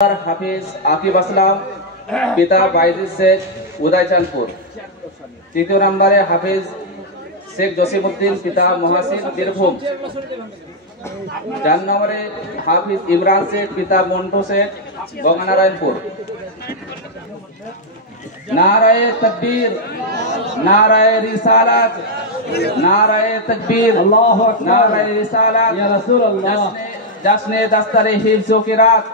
हाफिज आकिब असलाम पिता बाइजिद शेख उदयचंदपुर। तृतीय नम्बरे हाफिज शेख जसीमुद्दीन पिता मोहसिन बीरभूम। 4 नम्बरे हाफिज इमरान शेख पिता मंटू शेख गंगानारायणपुर। नाराए तकबीर, नाराए रिसालत, नाराए तकबीर, अल्लाहु अकबर, नाराए रिसालत या रसूल अल्लाह। जश्न दस्तरे हिफ्ज़ो की रात,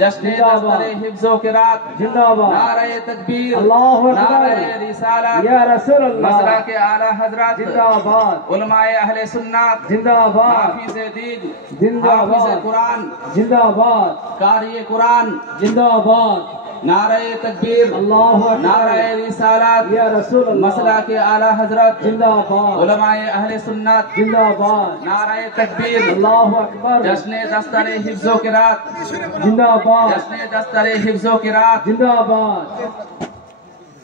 जश्न दस्तरे हिफ्ज़ो की रात जिंदाबाद। नाराए तकबीर, अल्लाहु अकबर, नाराए रिसालत या रसूल अल्लाह। मसला के आला हजरत जिंदाबाद, उलमाए अहले सुन्नत जिंदाबाद, हाफिज़े दीन, जिंदाबाद, हाफिज़े कुरान, जिंदाबाद, कारी कुरान, जिंदाबाद। नाराए तकबीर, अल्लाहु अकबर, नाराए रिसालत या रसूल अल्लाह। मसला के आला हजरत जिंदाबाद, उलमाए अहले सुन्नत जिंदाबाद, नाराए तकबीर, अल्लाहु अकबर, जश्न दस्तरे हिफ्ज़ो की रात, जिंदाबाद, जश्न दस्तरे हिफ्ज़ो की रात जिंदाबाद,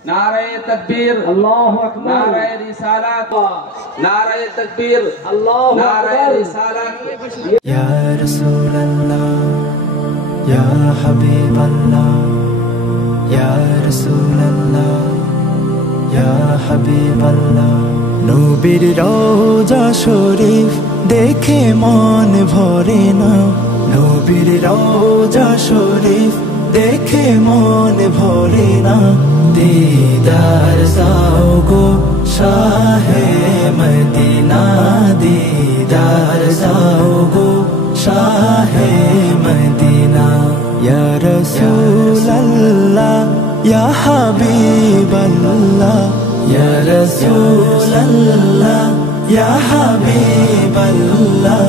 नाराए तकबीर, अल्लाहु अकबर, नाराए रिसालत, नाराए तकबीर, अल्लाहु नाराए अकबर। रिसालत। या रसूल अल्लाह, या हबीब अल्लाह, या रसूल अल्लाह, या हबीब अल्लाह। नबीर रौजा शरीफ देखे मन भरे ना, नबीर रौजा शरीफ देखे मन भरे ना। दीदार साओ गो शाहे मदीना, दीदार साओ गो शाहे मदीना। या रसूल अल्लाह, या हबीब अल्लाह, या रसूल अल्लाह, या हबीब अल्लाह।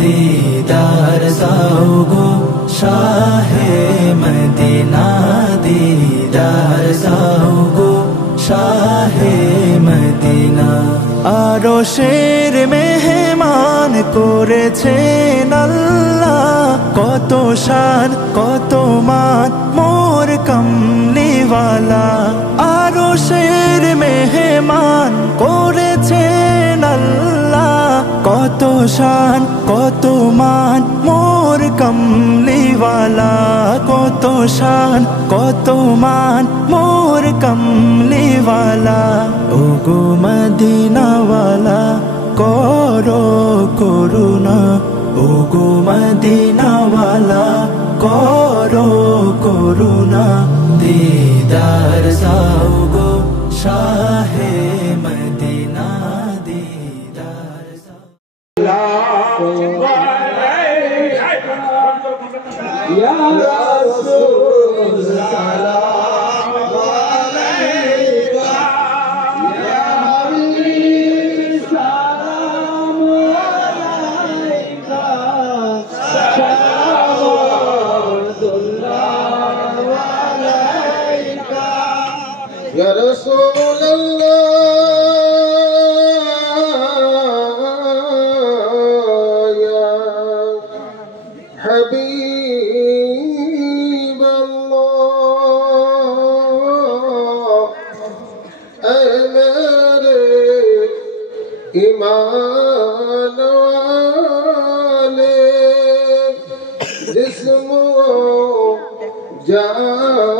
दीदार साओ गो शाहे मदीना, दीदार साओ गो शाहे मदीना। आरो शेर मेहमान करेছেন আল্লাহ, কত শান কত মান মোর কমলিওয়ালা। আরো শের মেহমান করেছেন আল্লাহ, কত শান কত মান মোর কমলিওয়ালা। কত শান কত মান মোর কমলিওয়ালা। ও গো মদিনাওয়ালা করো করুণা, ও গো মদিনাওয়ালা করো করুণা। দীদার সাও গো শাহে মদিনা, দীদার সাও। या रसूल सलाम अलैका, या हबीब सलाम अलैका, सलामुल्लाह अलैका। या रसूल अल्लाह, या हबीब अल्लाह। ऐ मेरे ईमान वाले, जिस्म जान